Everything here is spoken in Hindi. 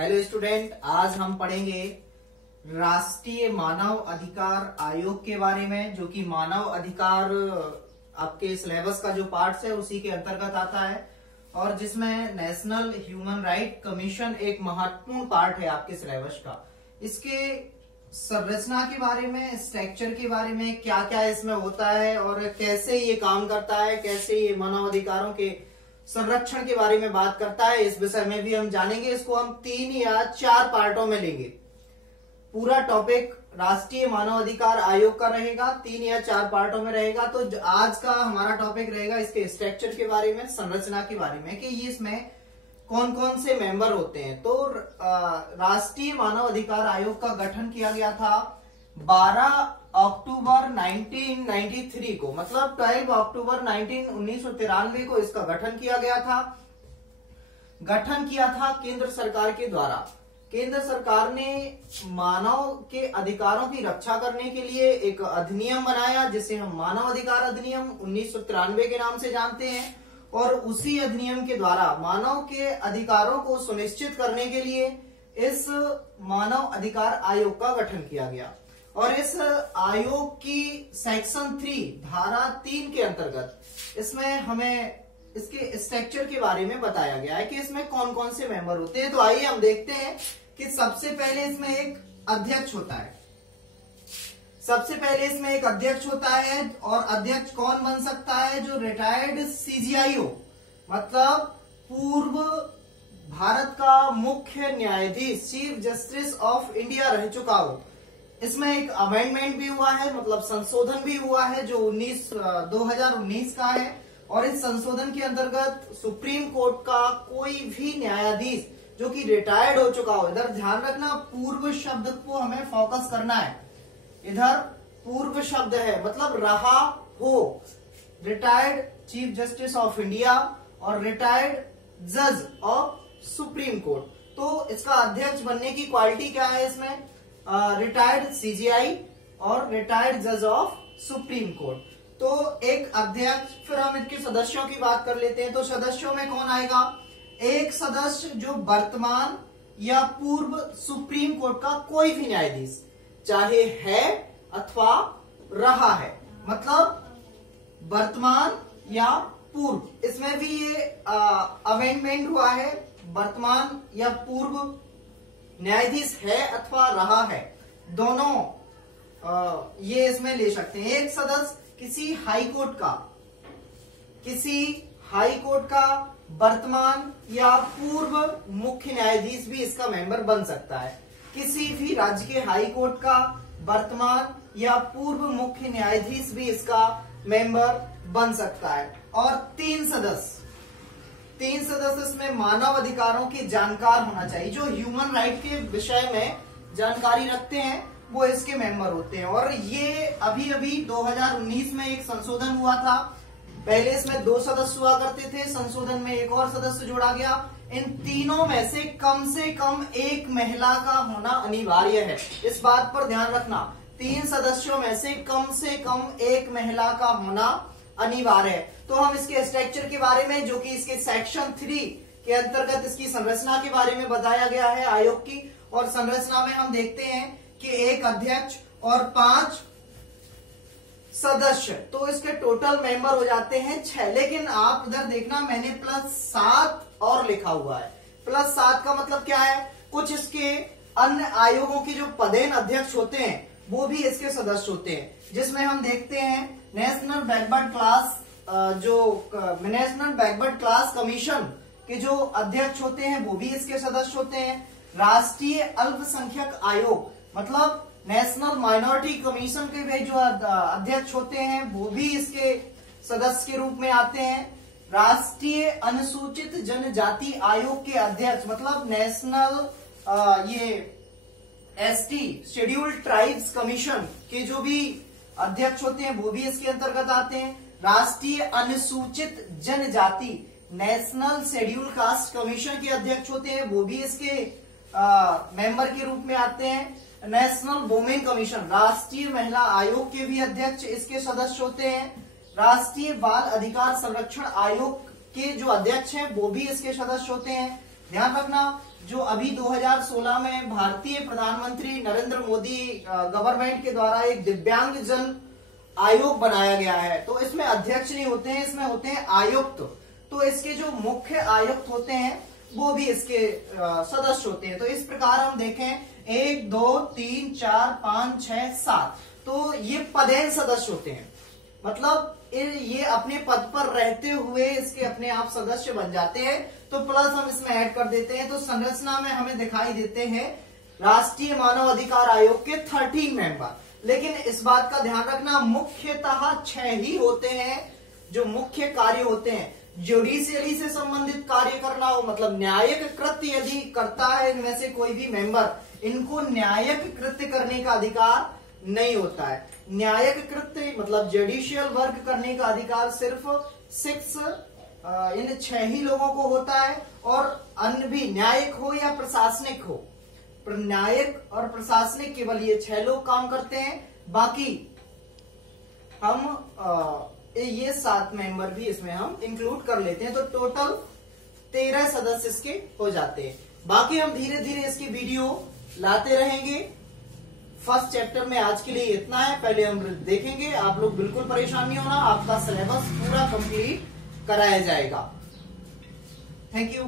हेलो स्टूडेंट, आज हम पढ़ेंगे राष्ट्रीय मानव अधिकार आयोग के बारे में, जो कि मानव अधिकार आपके सिलेबस का जो पार्ट है उसी के अंतर्गत आता है और जिसमें नेशनल ह्यूमन राइट कमीशन एक महत्वपूर्ण पार्ट है आपके सिलेबस का। इसके संरचना के बारे में, स्ट्रक्चर के बारे में, क्या क्या इसमें होता है और कैसे ये काम करता है, कैसे ये मानव अधिकारों के संरक्षण के बारे में बात करता है, इस विषय में भी हम जानेंगे। इसको हम 3 या 4 पार्टों में लेंगे। पूरा टॉपिक राष्ट्रीय मानव अधिकार आयोग का रहेगा, 3 या 4 पार्टों में रहेगा। तो आज का हमारा टॉपिक रहेगा इसके स्ट्रक्चर के बारे में, संरचना के बारे में, कि ये इसमें कौन कौन से मेंबर होते हैं। तो राष्ट्रीय मानव अधिकार आयोग का गठन किया गया था 12 अक्टूबर 1993 को, मतलब 12 अक्टूबर 1993 को इसका गठन किया गया था। गठन किया था केंद्र सरकार के द्वारा। केंद्र सरकार ने मानव के अधिकारों की रक्षा करने के लिए एक अधिनियम बनाया, जिसे हम मानव अधिकार अधिनियम 1993 के नाम से जानते हैं। और उसी अधिनियम के द्वारा मानव के अधिकारों को सुनिश्चित करने के लिए इस मानव अधिकार आयोग का गठन किया गया। और इस आयोग की सेक्शन 3 धारा 3 के अंतर्गत इसमें हमें इसके स्ट्रक्चर के बारे में बताया गया है कि इसमें कौन कौन से मेंबर होते हैं। तो आइए हम देखते हैं कि सबसे पहले इसमें एक अध्यक्ष होता है। सबसे पहले इसमें एक अध्यक्ष होता है और अध्यक्ष कौन बन सकता है? जो रिटायर्ड सीजीआई हो, मतलब पूर्व भारत का मुख्य न्यायाधीश, चीफ जस्टिस ऑफ इंडिया रह चुका हो। इसमें एक अमेंडमेंट भी हुआ है, मतलब संशोधन भी हुआ है, जो 2019 का है। और इस संशोधन के अंतर्गत सुप्रीम कोर्ट का कोई भी न्यायाधीश जो कि रिटायर्ड हो चुका हो, इधर ध्यान रखना पूर्व शब्द को हमें फोकस करना है। इधर पूर्व शब्द है, मतलब रहा हो। Retired chief justice of India और रिटायर्ड जज ऑफ सुप्रीम कोर्ट। तो इसका अध्यक्ष बनने की क्वालिटी क्या है इसमें? रिटायर्ड सीजीआई और रिटायर्ड जज ऑफ सुप्रीम कोर्ट। तो एक अध्यक्ष, फिर हम इनके सदस्यों की बात कर लेते हैं। तो सदस्यों में कौन आएगा? एक सदस्य जो वर्तमान या पूर्व सुप्रीम कोर्ट का कोई भी न्यायाधीश, चाहे है अथवा रहा है, मतलब वर्तमान या पूर्व। इसमें भी ये अमेंडमेंट हुआ है, वर्तमान या पूर्व न्यायाधीश है अथवा रहा है, दोनों ये इसमें ले सकते हैं। एक सदस्य किसी हाई कोर्ट का वर्तमान या पूर्व मुख्य न्यायाधीश भी इसका मेंबर बन सकता है। किसी भी राज्य के हाई कोर्ट का वर्तमान या पूर्व मुख्य न्यायाधीश भी इसका मेंबर बन सकता है। और 3 सदस्य इसमें मानव अधिकारों के जानकार होना चाहिए, जो ह्यूमन राइट के विषय में जानकारी रखते हैं, वो इसके मेंबर होते हैं। और ये अभी 2019 में एक संशोधन हुआ था। पहले इसमें 2 सदस्य हुआ करते थे, संशोधन में एक और सदस्य जोड़ा गया। इन तीनों में से कम एक महिला का होना अनिवार्य है, इस बात पर ध्यान रखना। 3 सदस्यों में से कम एक महिला का होना अनिवार्य है। तो हम इसके स्ट्रक्चर के बारे में, जो कि इसके सेक्शन 3 के अंतर्गत इसकी संरचना के बारे में बताया गया है आयोग की। और संरचना में हम देखते हैं कि एक अध्यक्ष और 5 सदस्य, तो इसके टोटल मेंबर हो जाते हैं 6। लेकिन आप इधर देखना, मैंने +7 और लिखा हुआ है। +7 का मतलब क्या है? कुछ इसके अन्य आयोगों की जो पदेन अध्यक्ष होते हैं वो भी इसके सदस्य होते हैं, जिसमें हम देखते हैं नेशनल बैकवर्ड क्लास कमीशन के जो अध्यक्ष होते हैं वो भी इसके सदस्य होते हैं। राष्ट्रीय अल्पसंख्यक आयोग, मतलब नेशनल माइनॉरिटी कमीशन के भी जो अध्यक्ष होते हैं वो भी इसके सदस्य के रूप में आते हैं। राष्ट्रीय अनुसूचित जनजाति आयोग के अध्यक्ष, मतलब national ST scheduled tribes commission के जो भी अध्यक्ष होते हैं वो भी इसके अंतर्गत आते हैं। राष्ट्रीय अनुसूचित जनजाति नेशनल शेड्यूल कास्ट कमीशन के अध्यक्ष होते हैं, वो भी इसके मेंबर के रूप में आते हैं। नेशनल वुमेन कमीशन, राष्ट्रीय महिला आयोग के भी अध्यक्ष इसके सदस्य होते हैं। राष्ट्रीय बाल अधिकार संरक्षण आयोग के जो अध्यक्ष हैं वो भी इसके सदस्य होते हैं। ध्यान रखना, जो अभी 2016 में भारतीय प्रधानमंत्री नरेंद्र मोदी गवर्नमेंट के द्वारा एक दिव्यांग जन आयोग बनाया गया है, तो इसमें अध्यक्ष नहीं होते हैं, इसमें होते हैं आयुक्त। तो इसके जो मुख्य आयुक्त होते हैं वो भी इसके सदस्य होते हैं। तो इस प्रकार हम देखें 1 2 3 4 5 6 7, तो ये पदेन सदस्य होते हैं, मतलब ये अपने पद पर रहते हुए इसके अपने आप सदस्य बन जाते हैं। तो प्लस हम इसमें ऐड कर देते हैं, तो संरचना में हमें दिखाई देते हैं राष्ट्रीय मानव अधिकार आयोग के 13 मेंबर। लेकिन इस बात का ध्यान रखना, मुख्यतः 6 ही होते हैं जो मुख्य कार्य होते हैं। जुडिशियरी से संबंधित कार्य करना हो, मतलब न्यायिक कृत्य यदि करता है इनमें से कोई भी मेंबर, इनको न्यायिक कृत्य करने का अधिकार नहीं होता है। न्यायिक कृत्य मतलब जुडिशियल वर्क करने का अधिकार सिर्फ 6 ही लोगों को होता है, और अन्य भी न्यायिक हो या प्रशासनिक हो, न्यायिक और प्रशासनिक केवल ये 6 लोग काम करते हैं। बाकी हम ये 7 मेंबर भी इसमें हम इंक्लूड कर लेते हैं, तो टोटल 13 सदस्य इसके हो जाते हैं। बाकी हम धीरे धीरे इसकी वीडियो लाते रहेंगे। फर्स्ट चैप्टर में आज के लिए इतना है, पहले हम देखेंगे। आप लोग बिल्कुल परेशान नहीं होना, आपका सिलेबस पूरा कंप्लीट कराया जाएगा। Thank you.